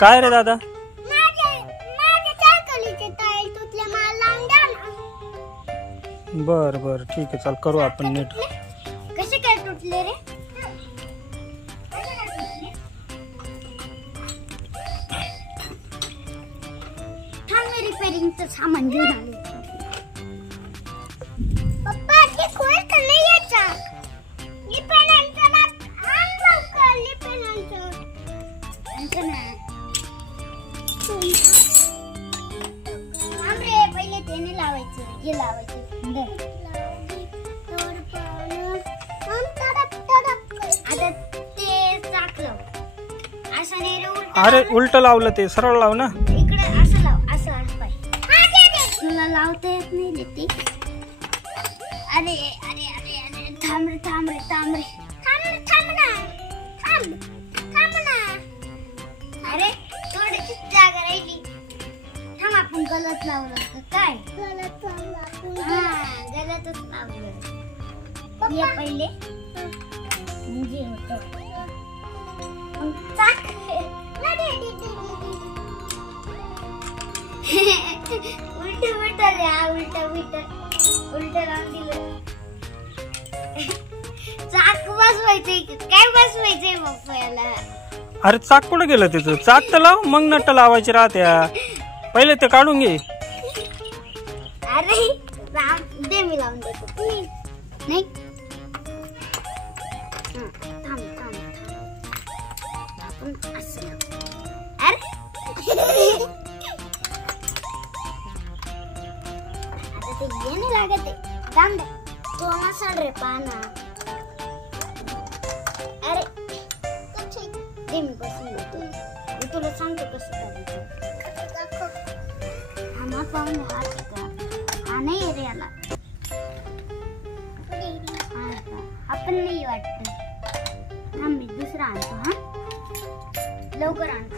काय रे दादा? बर बर ठीक आहे, चल करू आपण नीट. कसे काय तुटले रे? थांब मी रिपेअरिंगचं सामान घेऊन आले. पप्पा ते खोल तर नाही याचा. लिपेनंतर आण लवकर लिपेनंतर. नंतर ना. थांब रे, पहिले त्याने लावायचं. हे लावायचं. आता ते चाकलं असं नाही रे, उलट. अरे उलट लावलं, ते सरळ लाव ना. इकडे असं लाव, असं पाहिजे. तुला लावता येत नाही रे ते. अरे अरे अरे अरे थांब रे थांब रे थांब रे थांब थांब ना थांब थांब ना. अरे थोडीशी जागा राहिली. थांब, आपण गलत लावलं होतं काय? गलत लावलं. हा गलतच लावलं. ये पहिले म्हणजे होतं चाक. उलट उलट रे, उलट उलट उलट लावून दिलं. चाक बसवायचंय काय? बसवायचंय पप्पाला. अरे चाक कुठं गेलं त्याचं? चाक तर लाव, मग नट लावायचे राहत्या. पहिले ते काढून घे. अरे दे, मी लावून देतो. नाही थांब थांब. आपण असं अरे आता ते येणे लागत आहे. थांब तो नसल रे पाना. अरे दे, मी बसून देतो. मी तुला सांगतो कसं करायचं. हा पाहून हात का? हा नाही रे याला. आपण नाही वाटत. थांब मी दुसरा आणतो. हा लवकर आणतो.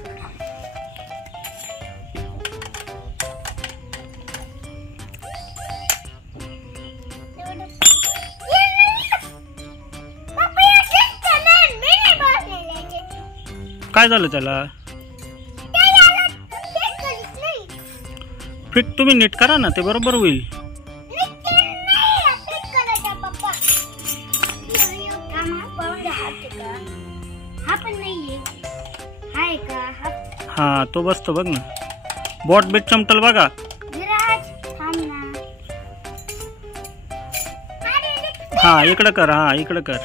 काय झालं त्याला? फिट तुम्ही नीट करा ना, ते बरोबर होईल. हा तो बसतो बघ ना. बोट बीट चमटल बघा. हा इकडं कर, हा इकडं कर.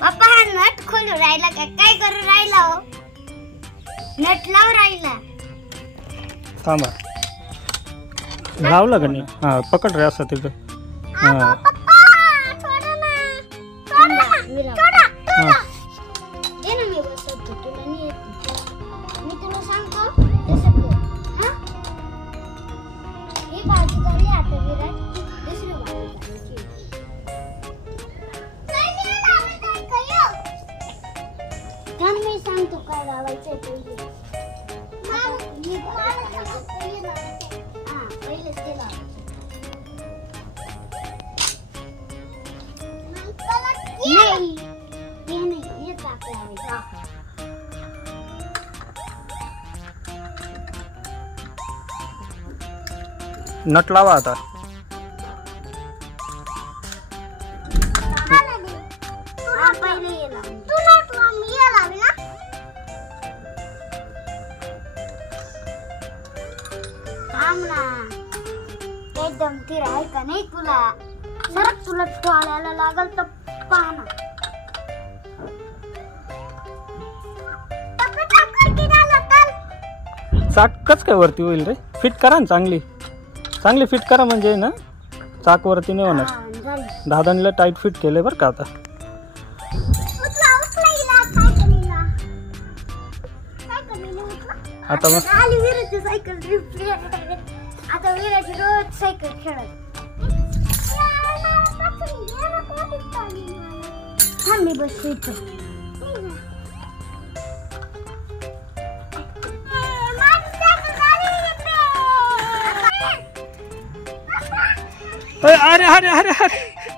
पप्पा हा नट खोलू राहिला का? काय करू राहिला हो? नट लाव राहिला. थांबा, लावलं का नाही? हा पकड रे असं तिथं. हा मी सांगतो काय लावायचंय पहिले. पहिले ते लावायचं. नाही ते नाही, हे चाक लावायचं. नट लावा आता. पहिले ये लाव. तू नट लाव, मी ये लावी ना. थांब ना, एकदम तिर आहे का नाही तुला? सरक, तुला टोळ्याला लागल तर पाहना. चाक कच काय वरती होईल रे? फिट करा ना, चांगली चांगली फिट करा, म्हणजे ना चाक वरती नाही होणार. दादांना टाईट फिट केले बरं का आता. आता मग आली विराची सायकल रिपेअर. आता विराची रोज सायकल खेळत. थांब मी बस इथं. अरे अरे अरे अरे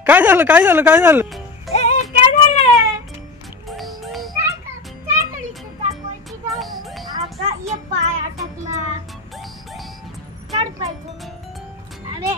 काय झालं काय झालं काय झालं? काय झालं? आता ये पाय अटकला. काढ पाय तू. अरे